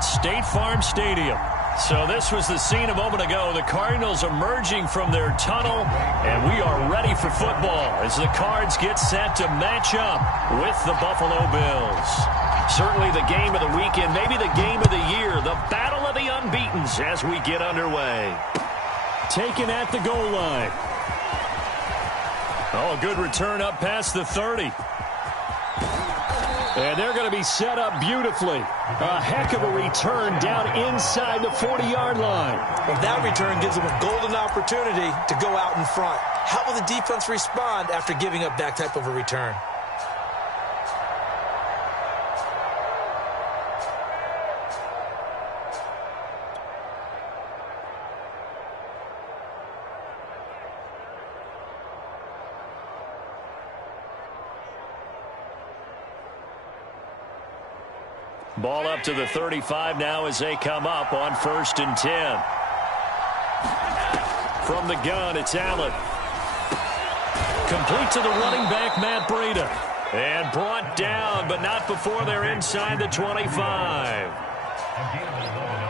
at State Farm Stadium. So this was the scene a moment ago. The Cardinals emerging from their tunnel, and we are ready for football as the Cards get set to match up with the Buffalo Bills. Certainly the game of the weekend, maybe the game of the year, the battle of the unbeatens as we get underway. Taken at the goal line. Oh, a good return up past the 30. And they're going to be set up beautifully. A heck of a return down inside the 40-yard line. Well, that return gives them a golden opportunity to go out in front. How will the defense respond after giving up that type of a return? Ball up to the 35 now as they come up on 1st and 10. From the gun, it's Allen. Complete to the running back, Matt Breida. And brought down, but not before they're inside the 25.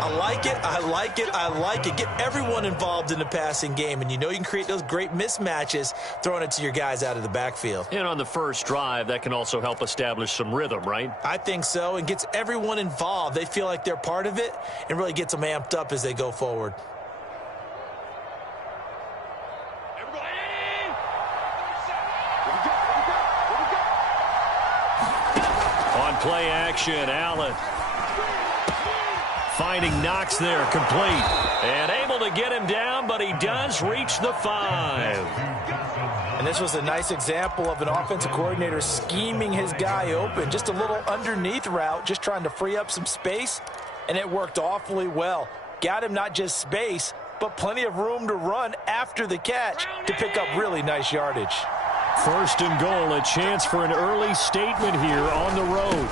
I like it, I like it, I like it. Get everyone involved in the passing game, and you know you can create those great mismatches throwing it to your guys out of the backfield. And on the first drive, that can also help establish some rhythm, right? I think so, and gets everyone involved. They feel like they're part of it and really gets them amped up as they go forward. On play action, Allen. Finding Knox there, complete. And able to get him down, but he does reach the 5. And this was a nice example of an offensive coordinator scheming his guy open. Just a little underneath route, just trying to free up some space, and it worked awfully well. Got him not just space, but plenty of room to run after the catch to pick up really nice yardage. 1st and goal, a chance for an early statement here on the road.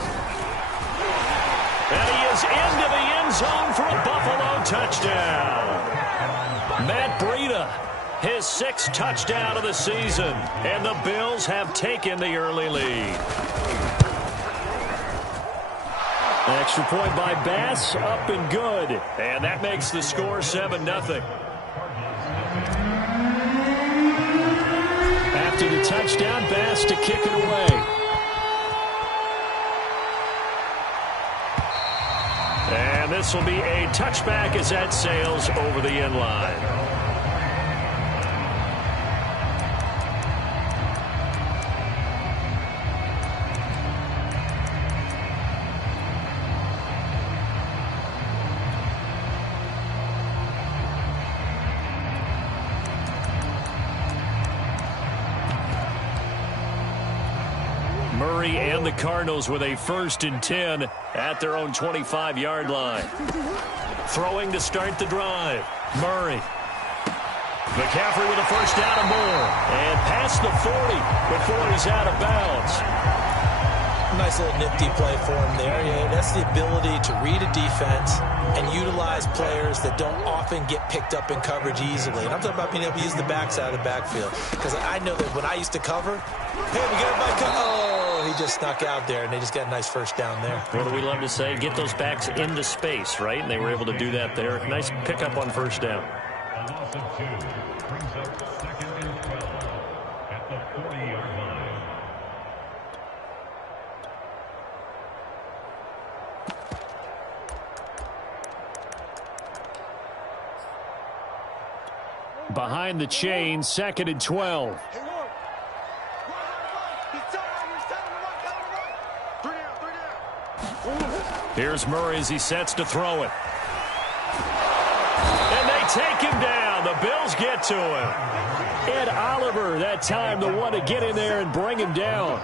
And he is into the end zone for a Buffalo touchdown. Matt Breida, his 6th touchdown of the season. And the Bills have taken the early lead. Extra point by Bass, up and good. And that makes the score 7-0. After the touchdown, Bass to kick it away. And this will be a touchback as that sails over the end line. Murray and the Cardinals with a 1st and 10 at their own 25-yard line. Throwing to start the drive. Murray. McCaffrey with a 1st down and more. And past the 40 before he's out of bounds. Nice little nifty play for him there. Yeah, that's the ability to read a defense and utilize players that don't often get picked up in coverage easily. And I'm talking about being able to use the backside of the backfield. Because I know that when I used to cover, hey, we got a back. Oh, he just snuck out there, and they just got a nice 1st down there. What do we love to say? Get those backs into space, right? And they were able to do that there. Nice pickup on 1st down. A loss of 2 brings up 2nd and 12 at the 40-yard line. Behind the chain, 2nd and 12. Here's Murray as he sets to throw it. And they take him down. The Bills get to him. Ed Oliver, that time, the one to get in there and bring him down.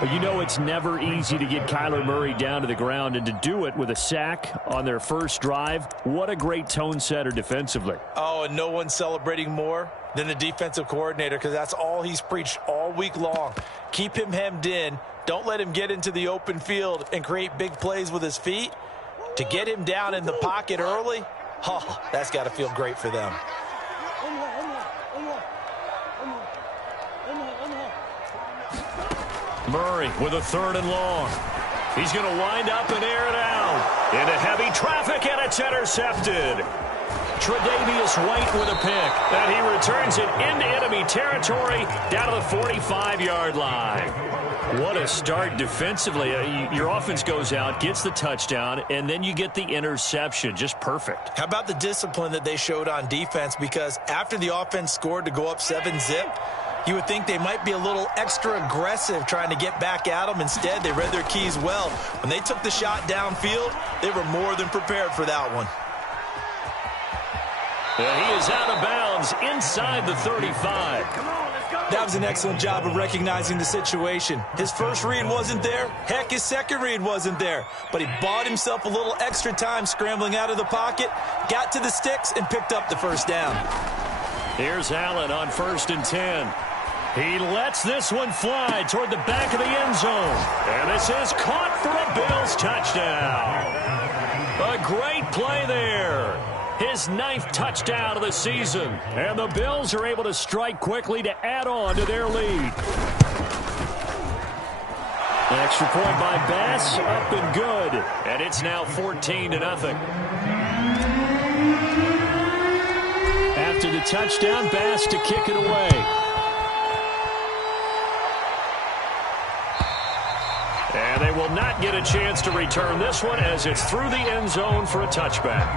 But you know it's never easy to get Kyler Murray down to the ground, and to do it with a sack on their first drive, what a great tone setter defensively. Oh, and no one's celebrating more than the defensive coordinator, because that's all he's preached all week long. Keep him hemmed in. Don't let him get into the open field and create big plays with his feet. To get him down in the pocket early, oh, that's got to feel great for them. Murray with a 3rd and long. He's going to wind up and air it out into heavy traffic, and it's intercepted. Tre'Davious White with a pick, and he returns it into enemy territory down to the 45-yard line. What a start defensively. Your offense goes out, gets the touchdown, and then you get the interception. Just perfect. How about the discipline that they showed on defense? Because after the offense scored to go up 7-zip, you would think they might be a little extra aggressive trying to get back at them. Instead, they read their keys well. When they took the shot downfield, they were more than prepared for that one. And he is out of bounds inside the 35. That was an excellent job of recognizing the situation. His first read wasn't there. Heck, his second read wasn't there. But he bought himself a little extra time scrambling out of the pocket, got to the sticks, and picked up the first down. Here's Allen on 1st and 10. He lets this one fly toward the back of the end zone. And this is caught for a Bills touchdown. A great play there. His 9th touchdown of the season. And the Bills are able to strike quickly to add on to their lead. An extra point by Bass, up and good. And it's now 14-0. After the touchdown, Bass to kick it away. And they will not get a chance to return this one as it's through the end zone for a touchback.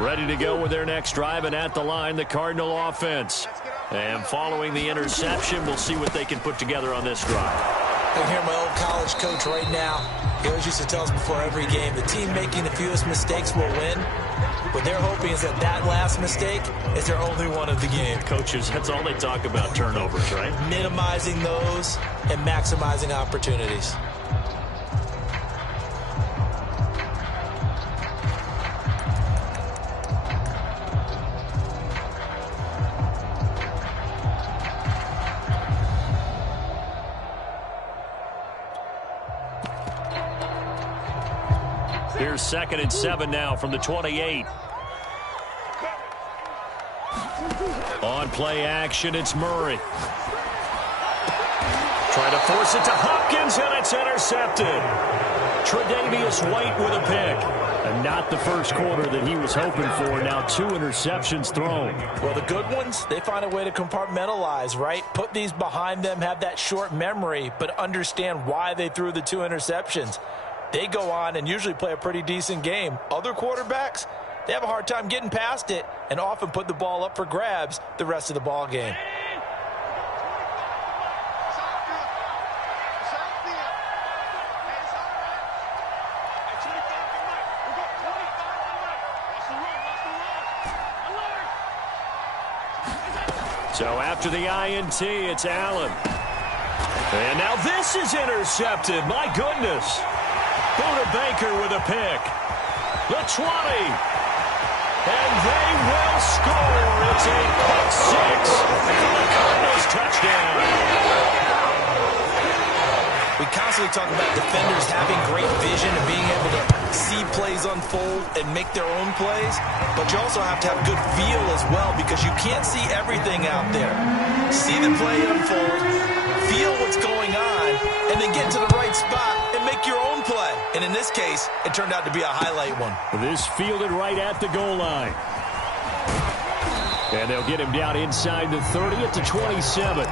Ready to go with their next drive, and at the line, the Cardinal offense. And following the interception, we'll see what they can put together on this drive. I can hear my old college coach right now. He always used to tell us before every game, the team making the fewest mistakes will win. What they're hoping is that that last mistake is their only one of the game. Coaches, that's all they talk about, turnovers, right? Minimizing those and maximizing opportunities. Here's 2nd and 7 now from the 28. On play action, it's Murray. Trying to force it to Hopkins, and it's intercepted. Tre'Davious White with a pick. And not the first quarter that he was hoping for. Now 2 interceptions thrown. Well, the good ones, they find a way to compartmentalize, right? Put these behind them, have that short memory, but understand why they threw the 2 interceptions. They go on and usually play a pretty decent game. Other quarterbacks, they have a hard time getting past it and often put the ball up for grabs the rest of the ball game. So after the INT, it's Allen. And now this is intercepted. My goodness. Buda Baker with a pick. The 20. And they will score. It's a pick 6 for the Cardinals touchdown. We constantly talk about defenders having great vision and being able to see plays unfold and make their own plays. But you also have to have good feel as well because you can't see everything out there. See the play unfold, feel what's going on, and then get to the right spot and make your own play. And in this case, it turned out to be a highlight one. This fielded right at the goal line. And they'll get him down inside the 30 at the 27.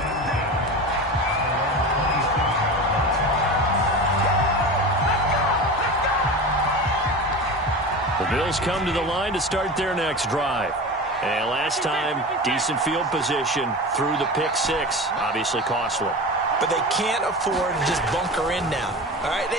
The Bills come to the line to start their next drive. And last time, decent field position through the pick 6. Obviously costly. But they can't afford to just bunker in now. All right,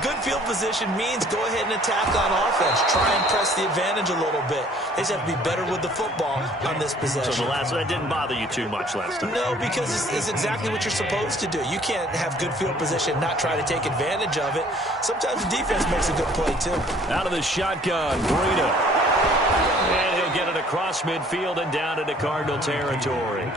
good field position means go ahead and attack on offense. Try and press the advantage a little bit. They just have to be better with the football on this possession. So that didn't bother you too much last time? No, because it's exactly what you're supposed to do. You can't have good field position and not try to take advantage of it. Sometimes the defense makes a good play, too. Out of the shotgun, Breida. And he'll get it across midfield and down into Cardinal territory.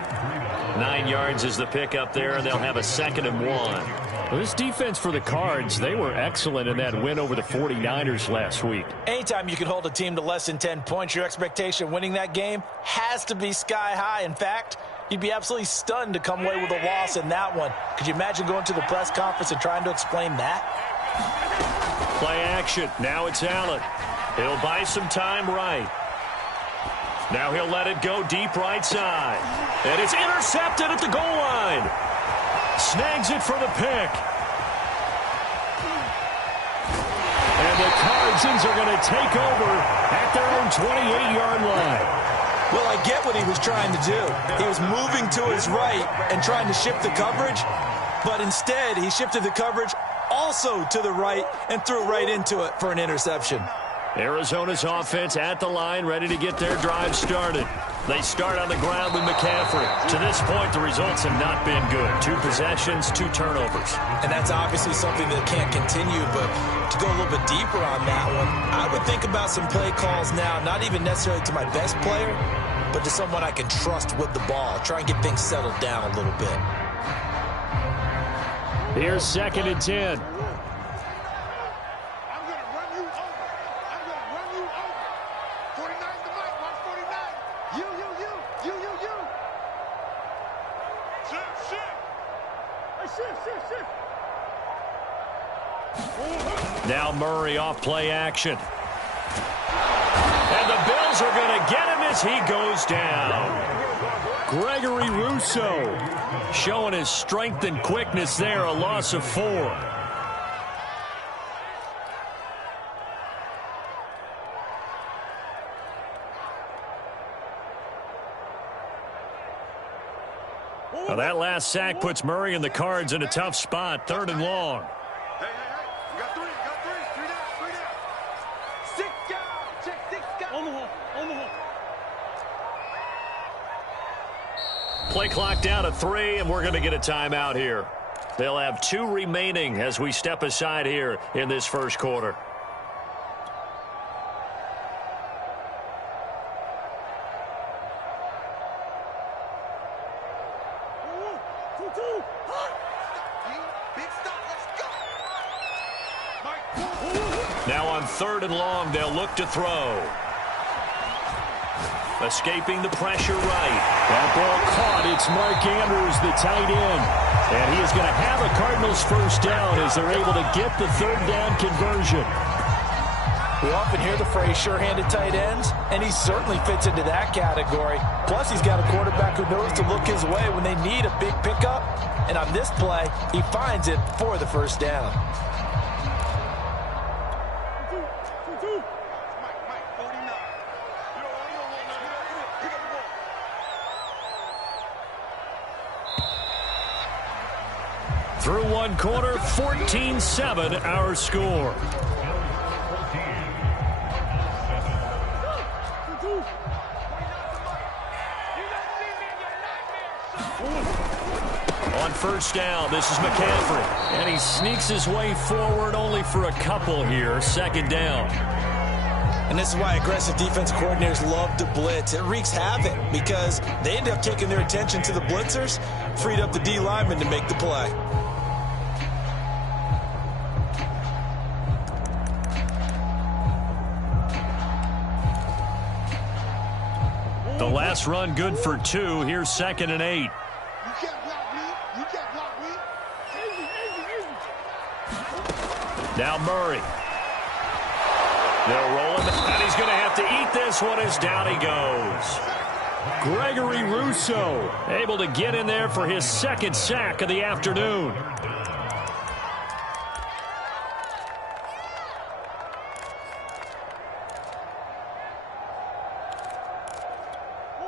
9 yards is the pickup there, and they'll have a 2nd and 1. Well, this defense for the Cards, they were excellent in that win over the 49ers last week. Anytime you can hold a team to less than 10 points, your expectation of winning that game has to be sky high. In fact, you'd be absolutely stunned to come away with a loss in that one. Could you imagine going to the press conference and trying to explain that? Play action. Now it's Allen. He'll buy some time right. Now he'll let it go deep right side. And it's intercepted at the goal line. Snags it for the pick. And the Cards are going to take over at their own 28-yard line. Well, I get what he was trying to do. He was moving to his right and trying to shift the coverage, but instead he shifted the coverage also to the right and threw right into it for an interception. Arizona's offense at the line, ready to get their drive started. They start on the ground with McCaffrey. To this point, the results have not been good. 2 possessions, 2 turnovers. And that's obviously something that can't continue, but to go a little bit deeper on that one, I would think about some play calls now, not even necessarily to my best player, but to someone I can trust with the ball. Try and get things settled down a little bit. Here's 2nd and 10. Now Murray off play action. And the Bills are going to get him as he goes down. Gregory Rousseau showing his strength and quickness there, a loss of 4. Now that last sack puts Murray and the Cards in a tough spot, 3rd and long. Play clock down to 3, and we're going to get a timeout here. They'll have 2 remaining as we step aside here in this first quarter. Now on 3rd and long, they'll look to throw. Escaping the pressure right. That ball caught. It's Mark Andrews, the tight end. And he is going to have a Cardinals first down as they're able to get the 3rd down conversion. We often hear the phrase sure-handed tight ends, and he certainly fits into that category. Plus, he's got a quarterback who knows to look his way when they need a big pickup. And on this play, he finds it for the first down. Through 1 quarter, 14-7 our score. On first down, this is McCaffrey. And he sneaks his way forward only for a couple here. 2nd down. And this is why aggressive defense coordinators love to blitz. It wreaks havoc because they end up taking their attention to the blitzers, freed up the D lineman to make the play. The last run good for 2. Here's 2nd and 8. Now Murray. They'll roll him, and he's going to have to eat this one as down he goes. Gregory Rousseau able to get in there for his 2nd sack of the afternoon.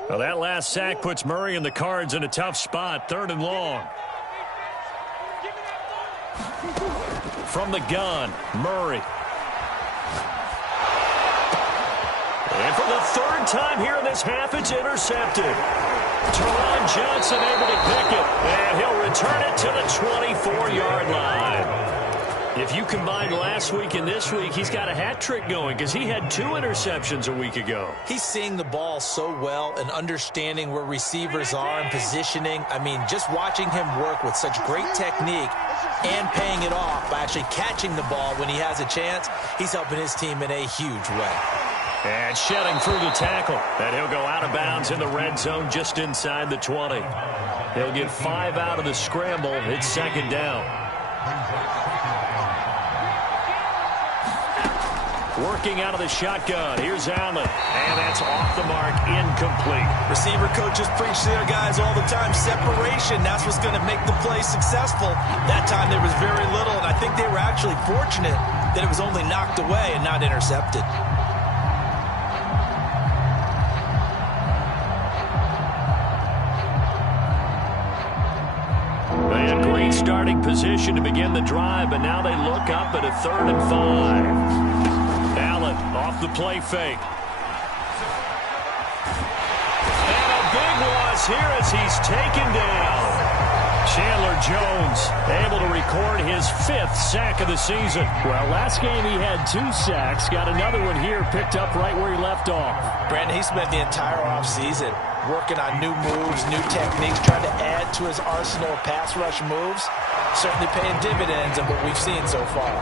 Well, that last sack puts Murray and the Cards in a tough spot, 3rd and long. From the gun, Murray. And for the 3rd time here in this half, it's intercepted. Teron Johnson able to pick it, and he'll return it to the 24-yard line. If you combine last week and this week, he's got a hat trick going because he had 2 interceptions a week ago. He's seeing the ball so well and understanding where receivers are and positioning. I mean, just watching him work with such great technique and paying it off by actually catching the ball when he has a chance, he's helping his team in a huge way. And shedding through the tackle. And he'll go out of bounds in the red zone just inside the 20. He'll get 5 out of the scramble. It's second down. Working out of the shotgun. Here's Allen. And that's off the mark. Incomplete. Receiver coaches preach to their guys all the time. Separation. That's what's going to make the play successful. That time there was very little, and I think they were actually fortunate that it was only knocked away and not intercepted. They had great starting position to begin the drive, but now they look up at a 3rd and 5. Allen off the play fake. And a big loss here as he's taken down. Chandler Jones able to record his 5th sack of the season. Well, last game he had 2 sacks. Got another one here picked up right where he left off. Brandon, he spent the entire offseason working on new moves, new techniques, trying to add to his arsenal of pass rush moves. Certainly paying dividends in what we've seen so far.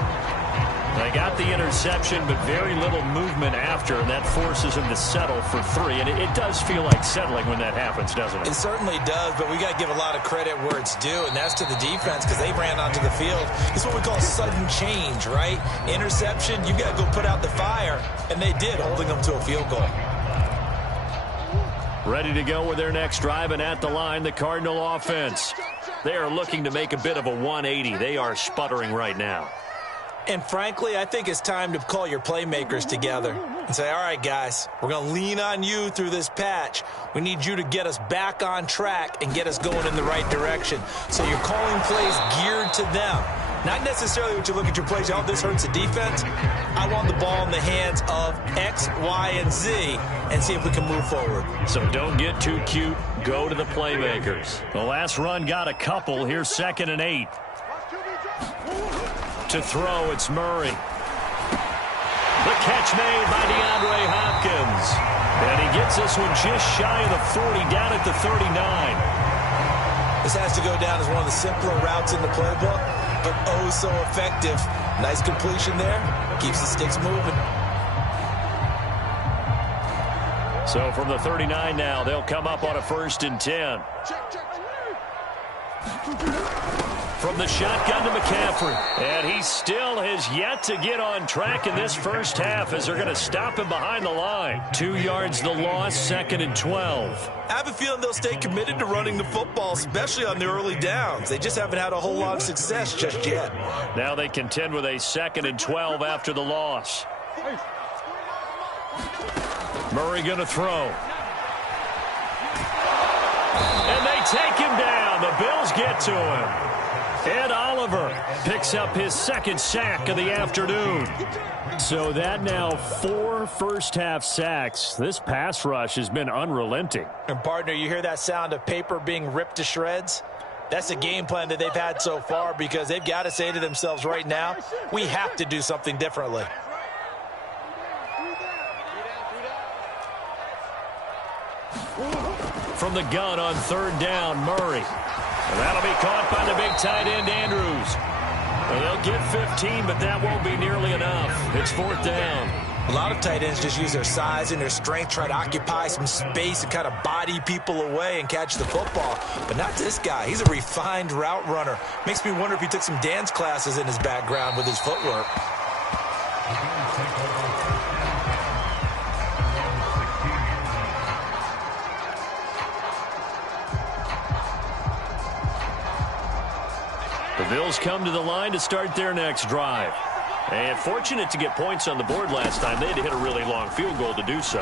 They got the interception, but very little movement after, and that forces him to settle for 3. And it does feel like settling when that happens, doesn't it? It certainly does, but we got to give a lot of credit where it's due, and that's to the defense because they ran onto the field. It's what we call sudden change, right? Interception, you got to go put out the fire, and they did, holding them to a field goal. Ready to go with their next drive, and at the line, the Cardinal offense. They are looking to make a bit of a 180. They are sputtering right now. And frankly, I think it's time to call your playmakers together and say, all right, guys, we're going to lean on you through this patch. We need you to get us back on track and get us going in the right direction. So you're calling plays geared to them. Not necessarily what you look at your plays, oh, this hurts the defense. I want the ball in the hands of X, Y, and Z and see if we can move forward. So don't get too cute. Go to the playmakers. The last run got a couple. Here's 2nd and 8. To throw, it's Murray. The catch made by DeAndre Hopkins. And he gets this one just shy of the 40, down at the 39. This has to go down as one of the simpler routes in the playbook, but oh so effective. Nice completion there. Keeps the sticks moving. So from the 39 now, they'll come up on a 1st and 10. From the shotgun to McCaffrey. And he still has yet to get on track in this first half as they're going to stop him behind the line. 2 yards the loss, 2nd and 12. I have a feeling they'll stay committed to running the football, especially on the early downs. They just haven't had a whole lot of success just yet. Now they contend with a 2nd and 12 after the loss. Murray going to throw. And they take him down. The Bills get to him. Ed Oliver picks up his 2nd sack of the afternoon. So that now 4 first-half sacks. This pass rush has been unrelenting. And, partner, you hear that sound of paper being ripped to shreds? That's the game plan that they've had so far because they've got to say to themselves right now, we have to do something differently. From the gun on 3rd down, Murray. And that'll be caught by the big tight end, Andrews. Well, they'll get 15, but that won't be nearly enough. It's 4th down. A lot of tight ends just use their size and their strength, try to occupy some space and kind of body people away and catch the football. But not this guy. He's a refined route runner. Makes me wonder if he took some dance classes in his background with his footwork. The Bills come to the line to start their next drive. And fortunate to get points on the board last time. They had to hit a really long field goal to do so.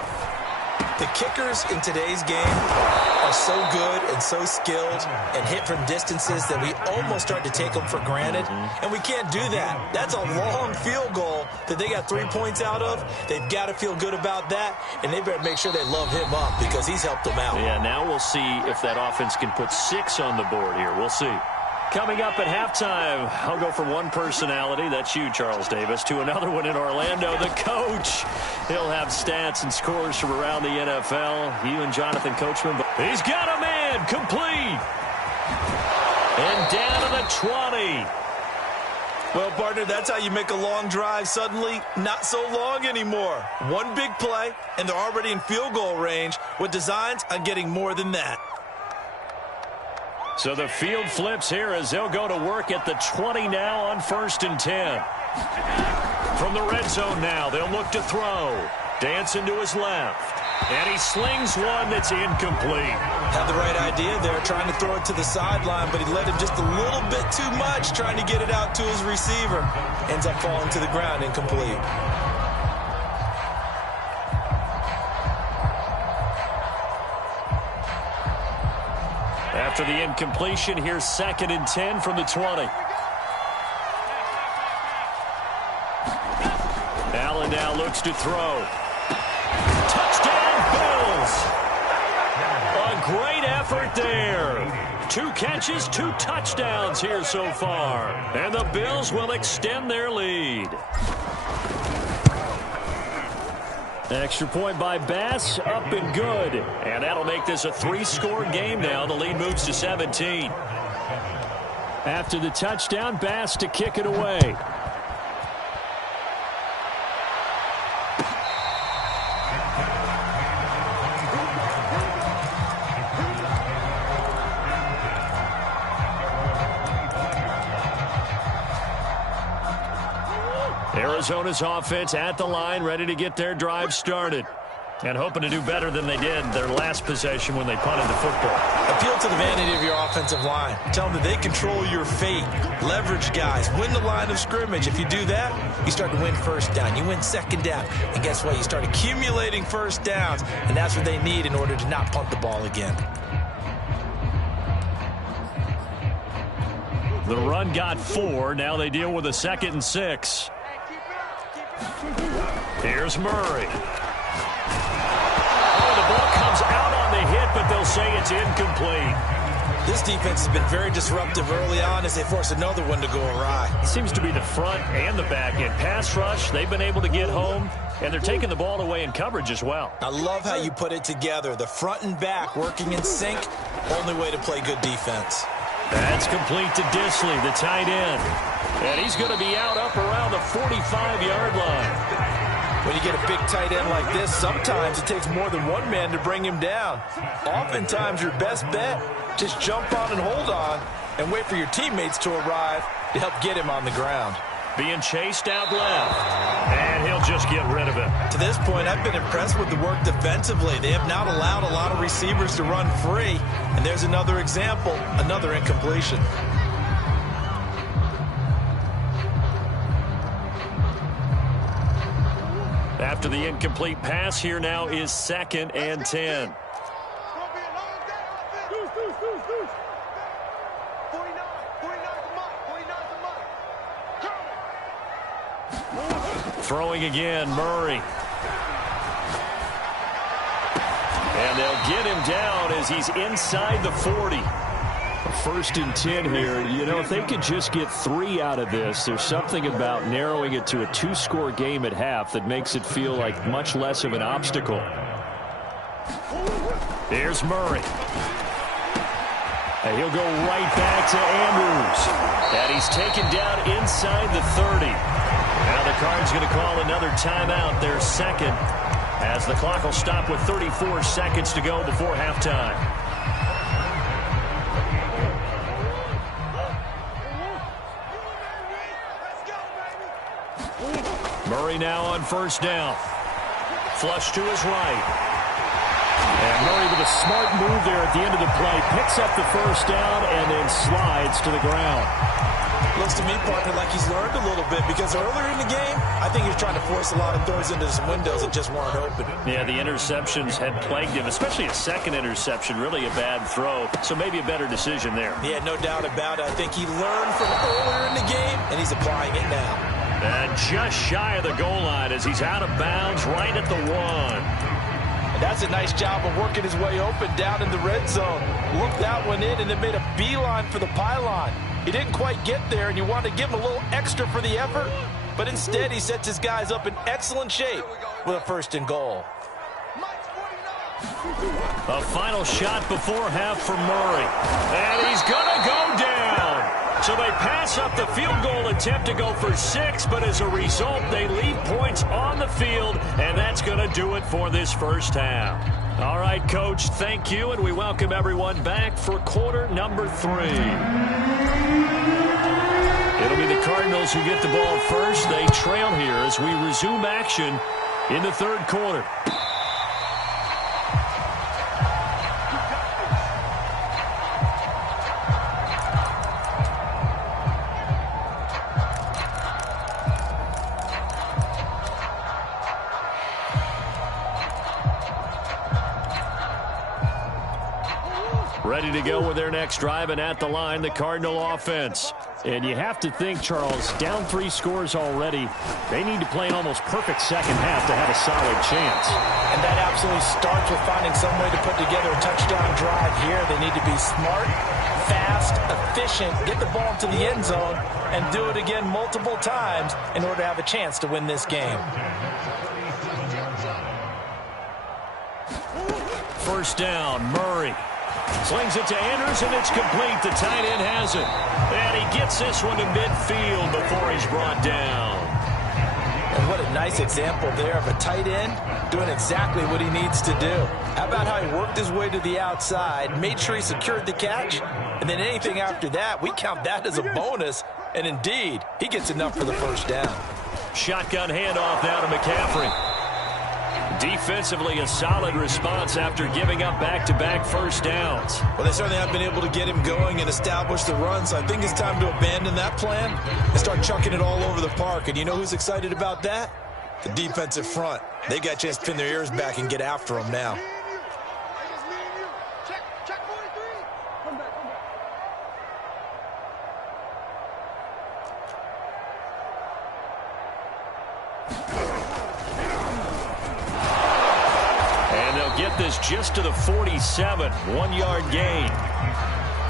The kickers in today's game are so good and so skilled and hit from distances that we almost start to take them for granted. And we can't do that. That's a long field goal that they got 3 points out of. They've got to feel good about that, and they better make sure they love him up because he's helped them out. Yeah, now we'll see if that offense can put 6 on the board here. We'll see. Coming up at halftime, I'll go from one personality, that's you, Charles Davis, to another one in Orlando, the coach. He'll have stats and scores from around the NFL. You and Jonathan Coachman. He's got a man, complete. And down to the 20. Well, partner, that's how you make a long drive suddenly not so long anymore. One big play, and they're already in field goal range with designs on getting more than that. So the field flips here as they'll go to work at the 20 now on 1st and 10. From the red zone now, they'll look to throw. Dancing to his left. And he slings one that's incomplete. Had the right idea there, trying to throw it to the sideline, but he let him just a little bit too much, trying to get it out to his receiver. Ends up falling to the ground, incomplete. After the incompletion, here's 2nd and 10 from the 20. Allen now looks to throw. Touchdown, Bills! A great effort there. 2 catches, 2 touchdowns here so far. And the Bills will extend their lead. Extra point by Bass, up and good. And that'll make this a 3-score game now. The lead moves to 17. After the touchdown, Bass to kick it away. Arizona's offense at the line, ready to get their drive started. And hoping to do better than they did their last possession when they punted the football. Appeal to the vanity of your offensive line. Tell them that they control your fate. Leverage guys. Win the line of scrimmage. If you do that, you start to win 1st down. You win 2nd down. And guess what? You start accumulating 1st downs. And that's what they need in order to not punt the ball again. The run got 4. Now they deal with a 2nd and 6. Here's Murray. Oh, the ball comes out on the hit, but they'll say it's incomplete. This defense has been very disruptive early on as they force another one to go awry. It seems to be the front and the back end. Pass rush, they've been able to get home, and they're taking the ball away in coverage as well. I love how you put it together. The front and back working in sync, only way to play good defense. That's complete to Disley, the tight end. And he's going to be out up around the 45-yard line. When you get a big tight end like this, sometimes it takes more than one man to bring him down. Oftentimes, your best bet, just jump on and hold on and wait for your teammates to arrive to help get him on the ground. Being chased out left, and he'll just get rid of it. To this point, I've been impressed with the work defensively. They have not allowed a lot of receivers to run free, and there's another example, another incompletion. After the incomplete pass, here now is 2nd and 10. Throwing again, Murray. And they'll get him down as he's inside the 40. 1st and 10 here. You know, if they could just get 3 out of this, there's something about narrowing it to a 2-score game at half that makes it feel like much less of an obstacle. Here's Murray. And he'll go right back to Andrews. And he's taken down inside the 30. Now the Cards going to call another timeout, their 2nd, as the clock will stop with 34 seconds to go before halftime. Murray now on 1st down. Flush to his right. And Murray with a smart move there at the end of the play. Picks up the 1st down and then slides to the ground. Looks to me, partner, like he's learned a little bit because earlier in the game, I think he was trying to force a lot of throws into some windows that just weren't open. Yeah, the interceptions had plagued him, especially a 2nd interception, really a bad throw. So maybe a better decision there. Yeah, no doubt about it. I think he learned from earlier in the game, and he's applying it now. And just shy of the goal line as he's out of bounds right at the 1. And that's a nice job of working his way open down in the red zone. Looked that one in and then made a beeline for the pylon. He didn't quite get there, and you want to give him a little extra for the effort, but instead he sets his guys up in excellent shape with a 1st and goal. A final shot before half for Murray. And he's going to go down. So they pass up the field goal attempt to go for 6, but as a result, they leave points on the field, and that's going to do it for this first half. All right, Coach, thank you, and we welcome everyone back for quarter number 3. It'll be the Cardinals who get the ball first. They trail here as we resume action in the 3rd quarter. Ready to go with their next drive, and at the line, the Cardinal offense. And you have to think, Charles, down 3 scores already. They need to play an almost perfect second half to have a solid chance. And that absolutely starts with finding some way to put together a touchdown drive here. They need to be smart, fast, efficient, get the ball to the end zone, and do it again multiple times in order to have a chance to win this game. 1st down, Murray. Slings it to Andrews, and it's complete. The tight end has it. And he gets this one to midfield before he's brought down. And what a nice example there of a tight end doing exactly what he needs to do. How about how he worked his way to the outside, made sure he secured the catch, and then anything after that, we count that as a bonus. And indeed, he gets enough for the 1st down. Shotgun handoff now to McCaffrey. Defensively, a solid response after giving up back-to-back 1st downs. Well, they certainly have been able to get him going and establish the run, so I think it's time to abandon that plan and start chucking it all over the park. And you know who's excited about that? The defensive front. They got a chance to pin their ears back and get after him now. Get this just to the 47, 1-yard gain.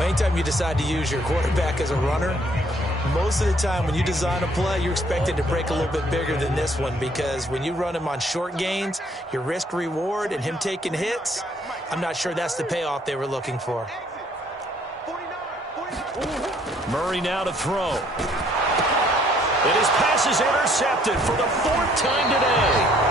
Anytime you decide to use your quarterback as a runner, most of the time when you design a play, you're expected to break a little bit bigger than this one, because when you run him on short gains, your risk reward and him taking hits, I'm not sure that's the payoff they were looking for. Murray now to throw. And his pass is intercepted for the 4th time today.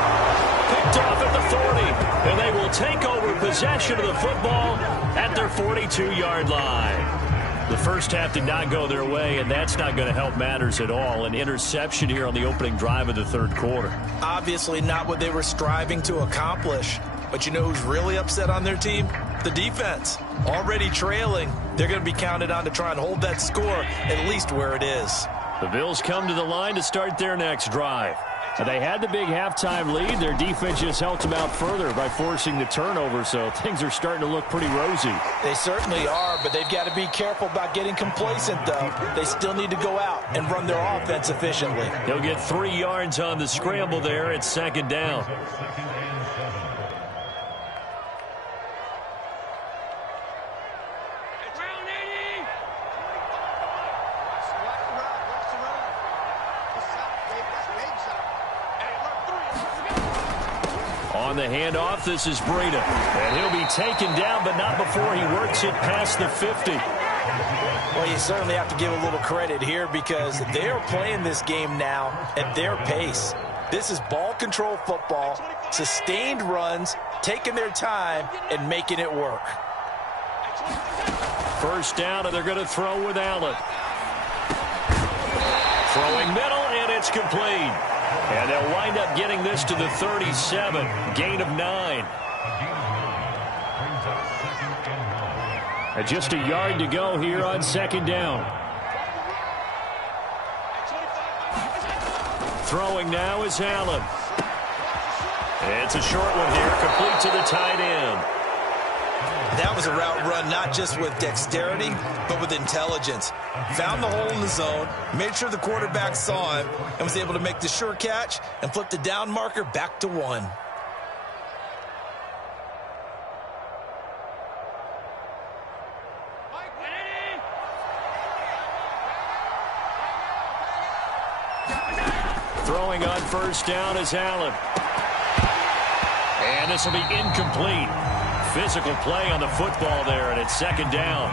Picked off at the 40, and they will take over possession of the football at their 42-yard line. The first half did not go their way, and that's not going to help matters at all. An interception here on the opening drive of the 3rd quarter. Obviously not what they were striving to accomplish. But you know who's really upset on their team? The defense. Already trailing. They're going to be counted on to try and hold that score at least where it is. The Bills come to the line to start their next drive. They had the big halftime lead. Their defense just helped them out further by forcing the turnover, so things are starting to look pretty rosy. They certainly are, but they've got to be careful about getting complacent, though. They still need to go out and run their offense efficiently. He'll get 3 yards on the scramble there. It's 2nd down. On the handoff, this is Breida. And he'll be taken down, but not before he works it past the 50. Well, you certainly have to give a little credit here because they are playing this game now at their pace. This is ball control football, sustained runs, taking their time, and making it work. 1st down, and they're going to throw with Allen. Throwing middle, and it's complete. And they'll wind up getting this to the 37, gain of 9. And just a yard to go here on 2nd down. Throwing now is Allen. It's a short one here, complete to the tight end. That was a route run not just with dexterity, but with intelligence. Found the hole in the zone, made sure the quarterback saw him, and was able to make the sure catch and flip the down marker back to 1. Throwing on first down is Allen. And this will be incomplete. Physical play on the football there, and it's second down.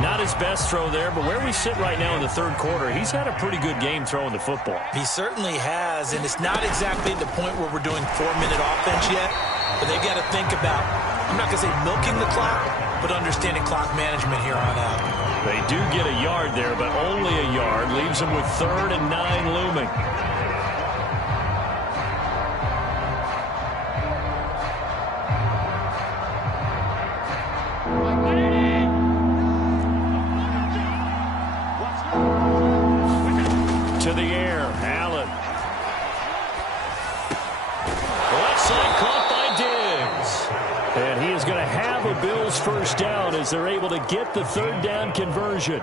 Not his best throw there, but where we sit right now in the third quarter, he's had a pretty good game throwing the football. He certainly has, and it's not exactly the point where we're doing 4-minute offense yet, but they've got to think about, I'm not going to say milking the clock, but understanding clock management here on out. They do get a yard there, but only a yard. Leaves them with 3rd and 9 looming. To the air, Allen. Left side caught by Diggs. And he is going to have a Bills first down as they're able to get the third down conversion.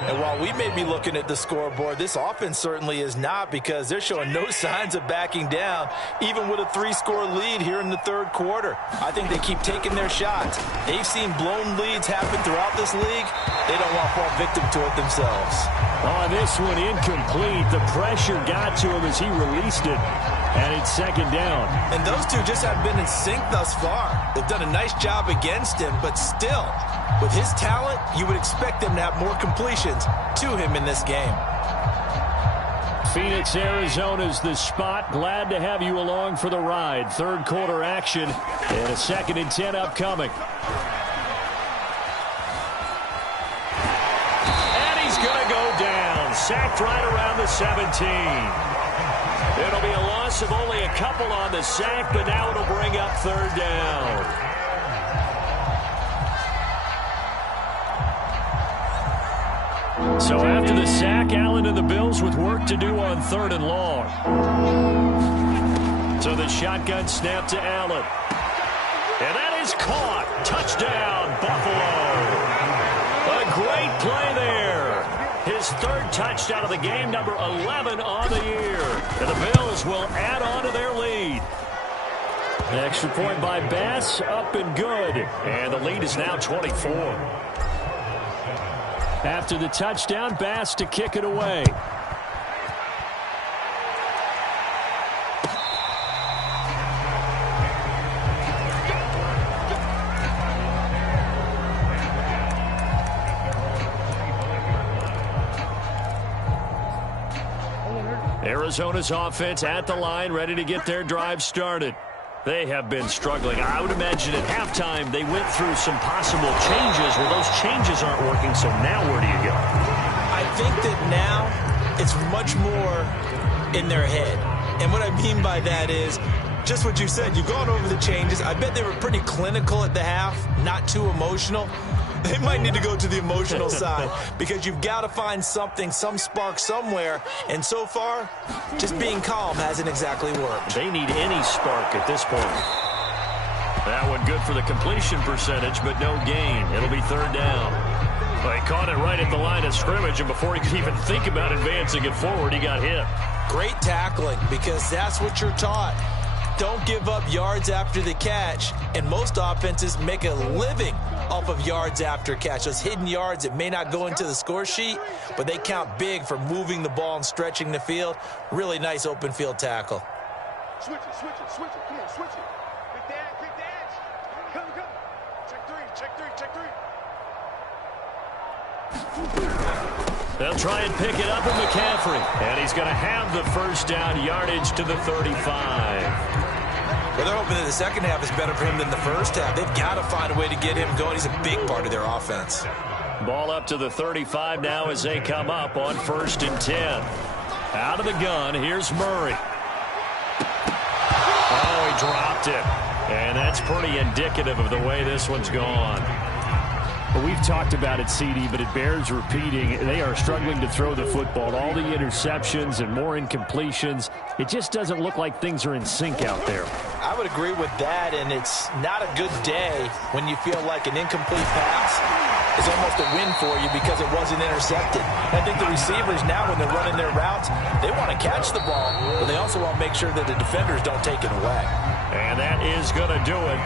And while we may be looking at the scoreboard, this offense certainly is not, because they're showing no signs of backing down, even with a 3-score lead here in the third quarter. I think they keep taking their shots. They've seen blown leads happen throughout this league. They don't want to fall victim to it themselves. On this one, incomplete. The pressure got to him as he released it. And it's second down. And those two just haven't been in sync thus far. They've done a nice job against him, but still, with his talent, you would expect them to have more completions to him in this game. Phoenix, Arizona's the spot. Glad to have you along for the ride. Third quarter action and a 2nd and 10 upcoming. And he's going to go down. Sacked right around the 17. It'll be a loss of only a couple on the sack, but now it'll bring up third down. So after the sack, Allen and the Bills with work to do on 3rd and long. So the shotgun snap to Allen. And that is caught. Touchdown, Buffalo. A great play there. His 3rd touchdown of the game, number 11 on the year. And the Bills will add on to their lead. An extra point by Bass, up and good. And the lead is now 24. After the touchdown, Bass to kick it away. Arizona's offense at the line, ready to get their drive started. They have been struggling. I would imagine at halftime they went through some possible changes. Well, those changes aren't working, so now where do you go? I think that now it's much more in their head. And what I mean by that is just what you said. You've gone over the changes. I bet they were pretty clinical at the half, not too emotional. They might need to go to the emotional side, because you've got to find something, some spark somewhere. And so far, just being calm hasn't exactly worked. They need any spark at this point. That one good for the completion percentage, but no gain. It'll be third down. Well, he caught it right at the line of scrimmage, and before he could even think about advancing it forward, he got hit. Great tackling, because that's what you're taught. Don't give up yards after the catch, and most offenses make a living off of yards after catch. Those hidden yards that may not go into the score sheet, but they count big for moving the ball and stretching the field. Really nice open field tackle. Switch it, switch it, switch it. Come on, switch it. Quick dash. Come. Check three. They'll try and pick it up with McCaffrey. And he's going to have the first down, yardage to the 35. Well, they're hoping that the second half is better for him than the first half. They've got to find a way to get him going. He's a big part of their offense. Ball up to the 35 now as they come up on 1st and 10. Out of the gun, here's Murray. Oh, he dropped it. And that's pretty indicative of the way this one's gone. Well, we've talked about it, CD, but it bears repeating. They are struggling to throw the football. All the interceptions and more incompletions. It just doesn't look like things are in sync out there. I would agree with that, and it's not a good day when you feel like an incomplete pass is almost a win for you because it wasn't intercepted. I think the receivers now, when they're running their routes, they want to catch the ball, but they also want to make sure that the defenders don't take it away. And that is going to do it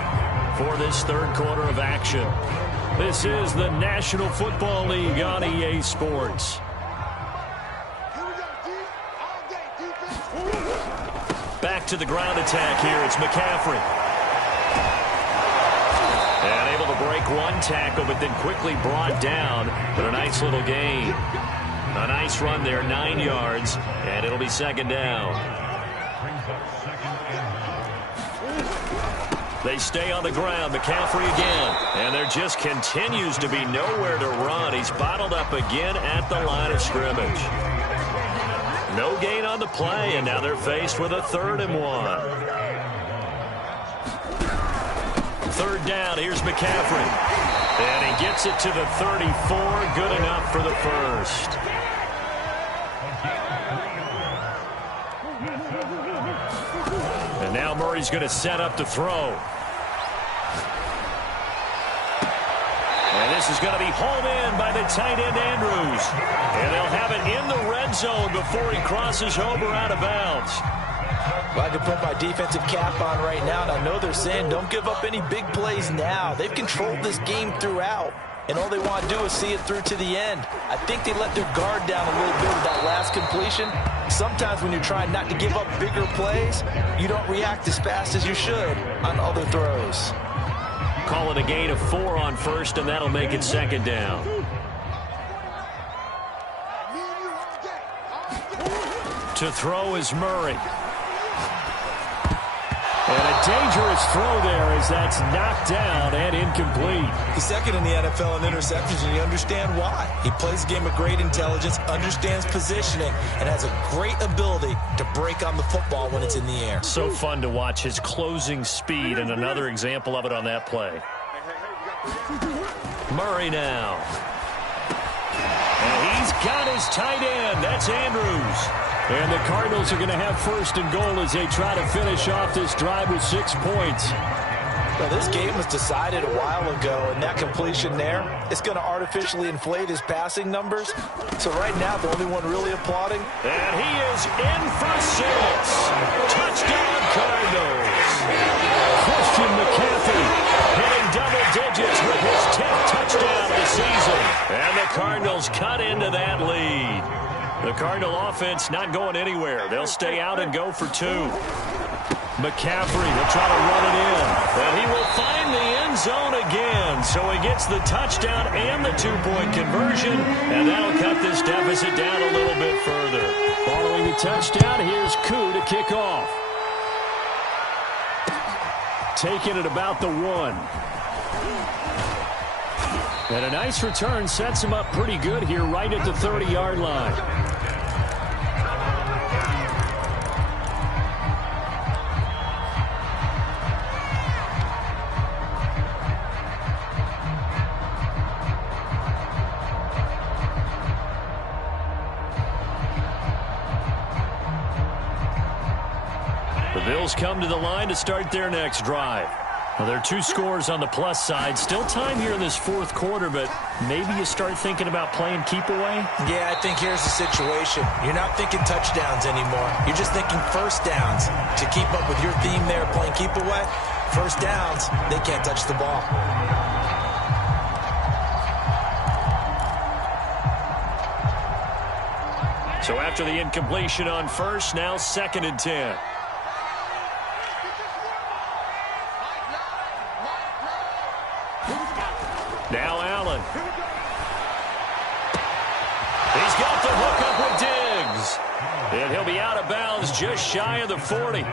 for this third quarter of action. This is the National Football League on EA Sports. Here we go, D. All day defense. to the ground attack here. It's McCaffrey. And able to break one tackle, but then quickly brought down. But a nice little gain. A nice run there, 9 yards, and it'll be second down. They stay on the ground. McCaffrey again. And there just continues to be nowhere to run. He's bottled up again at the line of scrimmage. No gain on the play, and now they're faced with a 3rd and 1. 3rd down. Here's McCaffrey. And he gets it to the 34. Good enough for the first. And now Murray's going to set up to throw. And this is going to be hauled in by the tight end, Andrews. And they'll have it in the red zone before he crosses over out of bounds. Well, I can put my defensive cap on right now, and I know they're saying don't give up any big plays now. They've controlled this game throughout, and all they want to do is see it through to the end. I think they let their guard down a little bit with that last completion. Sometimes when you're trying not to give up bigger plays, you don't react as fast as you should on other throws. Call it a gain of 4 on first, and that'll make it second down. To throw is Murray. And a dangerous throw there as that's knocked down and incomplete. He's second in the NFL in interceptions, and you understand why. He plays a game of great intelligence, understands positioning, and has a great ability to break on the football when it's in the air. So fun to watch his closing speed, and another example of it on that play. Murray now. And he's got his tight end. That's Andrews. And the Cardinals are going to have 1st and goal as they try to finish off this drive with 6 points. Well, this game was decided a while ago, and that completion there, it's going to artificially inflate his passing numbers. So right now, the only one really applauding. And he is in for 6. Touchdown, Cardinals. Christian McCaffrey hitting double digits with his 10th touchdown of the season. And the Cardinals cut into that lead. The Cardinal offense not going anywhere. They'll stay out and go for 2. McCaffrey will try to run it in. And he will find the end zone again. So he gets the touchdown and the 2-point conversion. And that'll cut this deficit down a little bit further. Following the touchdown, here's Koo to kick off. Taking it about the 1. And a nice return sets him up pretty good here right at the 30-yard line. The Bills come to the line to start their next drive. Well, there are 2 scores on the plus side. Still time here in this 4th quarter, but maybe you start thinking about playing keep away? Yeah, I think here's the situation. You're not thinking touchdowns anymore. You're just thinking first downs. To keep up with your theme there, playing keep away, first downs, they can't touch the ball. So after the incompletion on first, now 2nd and 10. Now Allen. He's got the hook up with Diggs. And he'll be out of bounds just shy of the 40.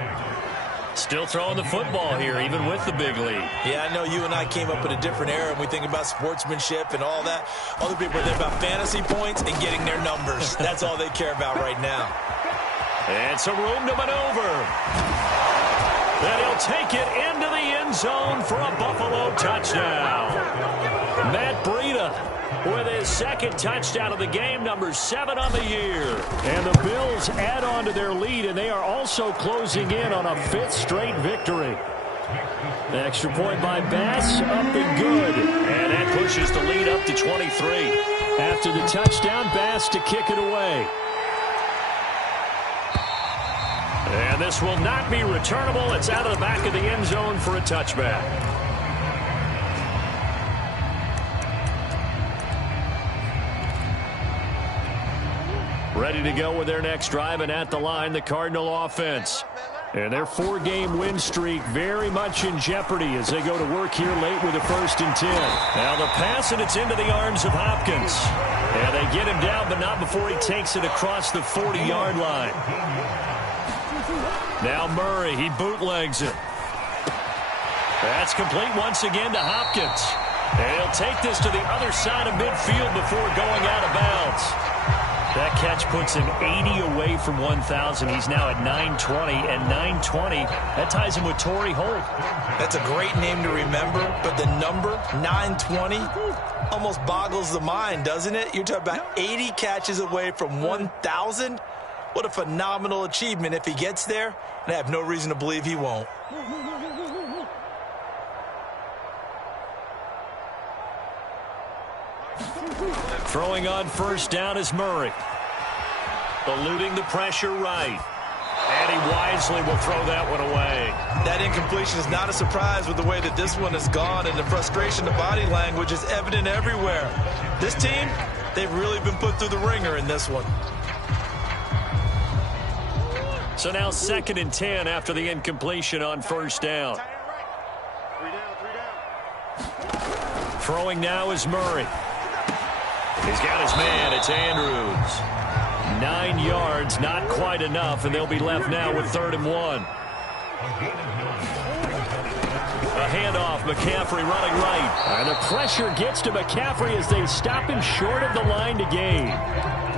Still throwing the football here, even with the big lead. Yeah, I know you and I came up in a different era, and we think about sportsmanship and all that. Other people are thinking about fantasy points and getting their numbers. That's all they care about right now. And some room to maneuver. And he'll take it into the end zone for a Buffalo touchdown. Matt Breida with his 2nd touchdown of the game, number 7 on the year. And the Bills add on to their lead, and they are also closing in on a 5th straight victory. The extra point by Bass, up and good. And that pushes the lead up to 23. After the touchdown, Bass to kick it away. And this will not be returnable. It's out of the back of the end zone for a touchback. Ready to go with their next drive, and at the line, the Cardinal offense. And their 4-game win streak very much in jeopardy as they go to work here late with a 1st and 10. Now the pass, and it's into the arms of Hopkins. And they get him down, but not before he takes it across the 40-yard line. Now Murray, he bootlegs it. That's complete once again to Hopkins. And he'll take this to the other side of midfield before going out of bounds. That catch puts him 80 away from 1,000. He's now at 920, and 920, that ties him with Torrey Holt. That's a great name to remember, but the number, 920, almost boggles the mind, doesn't it? You're talking about 80 catches away from 1,000. What a phenomenal achievement if he gets there, and I have no reason to believe he won't. Throwing on 1st down is Murray. Eluding the pressure right. And he wisely will throw that one away. That incompletion is not a surprise with the way that this one has gone, and the frustration, the body language is evident everywhere. This team, they've really been put through the ringer in this one. So now 2nd and 10 after the incompletion on 1st down. 3 down. Throwing now is Murray. He's got his man. It's Andrews. 9 yards, not quite enough, and they'll be left now with 3rd and 1. A handoff, McCaffrey running right. And the pressure gets to McCaffrey as they stop him short of the line to gain.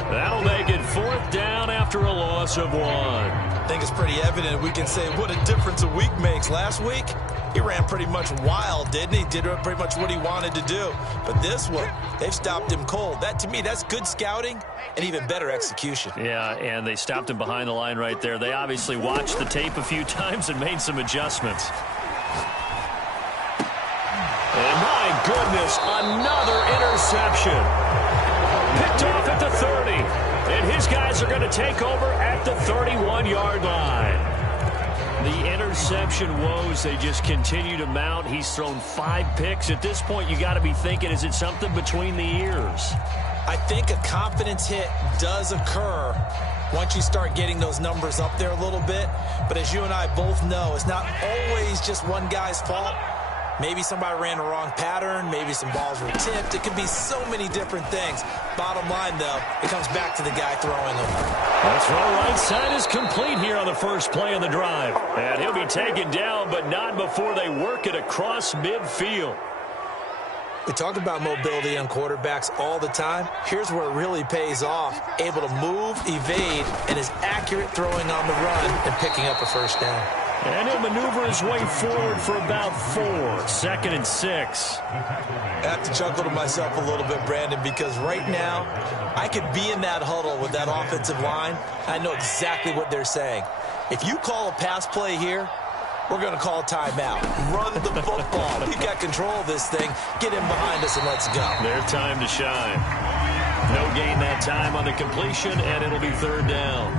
That'll make it 4th down after a loss of 1. I think it's pretty evident. We can say what a difference a week makes. Last week, he ran pretty much wild, didn't he? Did pretty much what he wanted to do. But this one, they've stopped him cold. That, to me, that's good scouting and even better execution. Yeah, and they stopped him behind the line right there. They obviously watched the tape a few times and made some adjustments. And my goodness, another interception. Picked off at the 30. And his guys are going to take over at the 31-yard line. The interception woes, they just continue to mount. He's thrown 5 picks. At this point, you got to be thinking, is it something between the ears? I think a confidence hit does occur once you start getting those numbers up there a little bit. But as you and I both know, it's not always just one guy's fault. Maybe somebody ran a wrong pattern. Maybe some balls were tipped. It could be so many different things. Bottom line, though, it comes back to the guy throwing them. The throw right side is complete here on the first play of the drive. And he'll be taken down, but not before they work it across midfield. We talk about mobility on quarterbacks all the time. Here's where it really pays off. Able to move, evade, and is accurate throwing on the run and picking up a 1st down. And he'll maneuver his way forward for about 4. 2nd and 6. I have to chuckle to myself a little bit, Brandon, because right now I could be in that huddle with that offensive line. I know exactly what they're saying. If you call a pass play here, we're going to call a timeout. Run the football. We've got control of this thing. Get in behind us and let's go. Their time to shine. No gain that time on the completion, and it'll be 3rd down.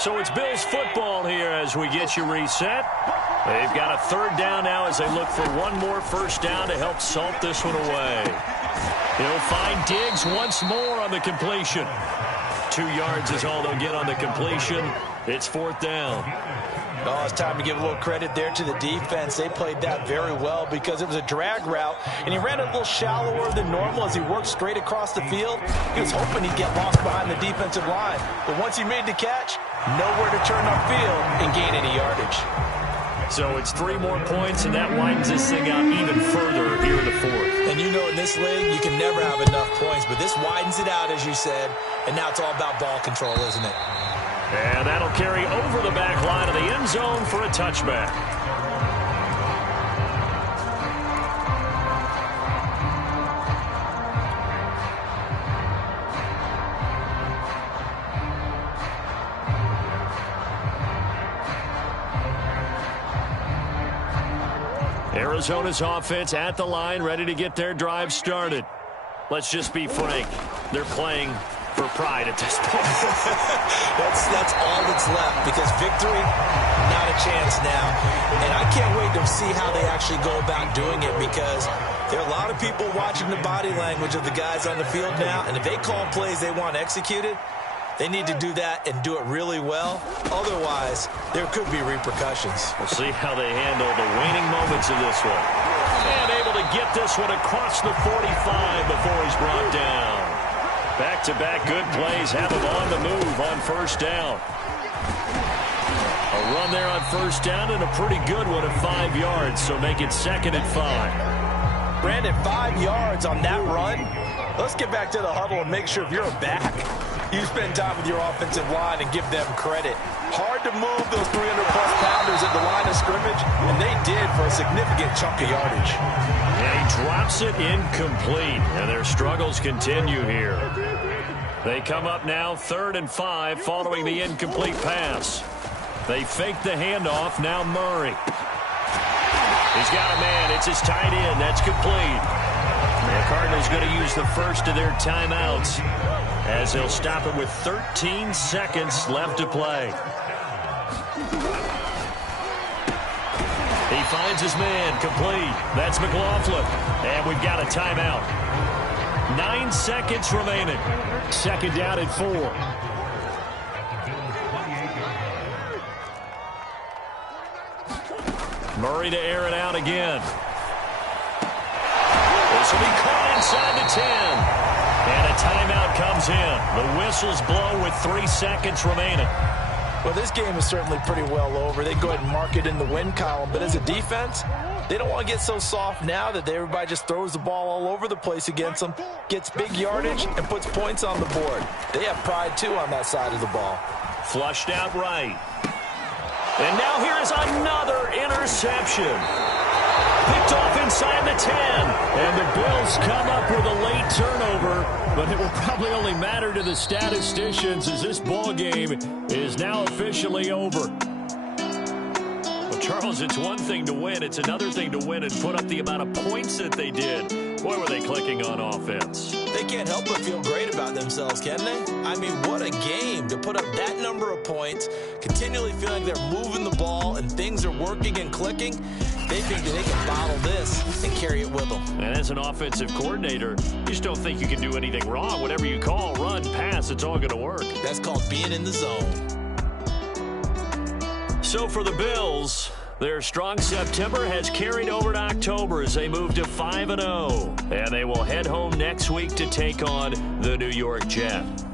So it's Bills football here as we get you reset. They've got a 3rd down now as they look for one more 1st down to help salt this one away. He'll find Diggs once more on the completion. 2 yards is all they'll get on the completion. It's 4th down. Oh, it's time to give a little credit there to the defense. They played that very well because it was a drag route, and he ran a little shallower than normal as he worked straight across the field. He was hoping he'd get lost behind the defensive line. But once he made the catch, nowhere to turn upfield and gain any yardage. So it's 3 more points, and that widens this thing out even further here in the 4th. And you know in this league, you can never have enough points, but this widens it out, as you said, and now it's all about ball control, isn't it? And that'll carry over the back line of the end zone for a touchback. Arizona's offense at the line, ready to get their drive started. Let's just be frank. They're playing for pride at this point. that's all that's left, because victory, not a chance now. And I can't wait to see how they actually go about doing it, because there are a lot of people watching the body language of the guys on the field now, and if they call plays they want executed, they need to do that and do it really well. Otherwise, there could be repercussions. We'll see how they handle the waning moments of this one. And able to get this one across the 45 before he's brought down. Back-to-back good plays have him on the move on first down. A run there on first down, and a pretty good one at 5 yards, so make it 2nd and 5. Brandon, 5 yards on that run. Let's get back to the huddle and make sure if you're a back, you spend time with your offensive line and give them credit. Hard to move those 300-plus pounders at the line of scrimmage, and they did for a significant chunk of yardage. And he drops it incomplete, and their struggles continue here. They come up now 3rd and 5 following the incomplete pass. They fake the handoff. Now Murray. He's got a man. It's his tight end. That's complete. The Cardinals going to use the first of their timeouts as they'll stop it with 13 seconds left to play. He finds his man. Complete. That's McLaughlin. And we've got a timeout. 9 seconds remaining. 2nd down and 4. Murray to air it out again. This will be caught inside the 10. And a timeout comes in. The whistles blow with 3 seconds remaining. Well, this game is certainly pretty well over. They go ahead and mark it in the win column. But as a defense, they don't want to get so soft now that everybody just throws the ball all over the place against them, gets big yardage, and puts points on the board. They have pride, too, on that side of the ball. Flushed out right. And now here is another interception. Picked off inside the 10. And the Bills come up with a late turnover, but it will probably only matter to the statisticians as this ball game is now officially over. Well, Charles, it's one thing to win. It's another thing to win and put up the amount of points that they did. Boy, were they clicking on offense. They can't help but feel great about themselves, can they? I mean, what a game to put up that number of points, continually feeling they're moving the ball and things are working and clicking. They think that they can bottle this and carry it with them. And as an offensive coordinator, you just don't think you can do anything wrong. Whatever you call, run, pass, it's all going to work. That's called being in the zone. So for the Bills, their strong September has carried over to October as they move to 5-0. And they will head home next week to take on the New York Jets.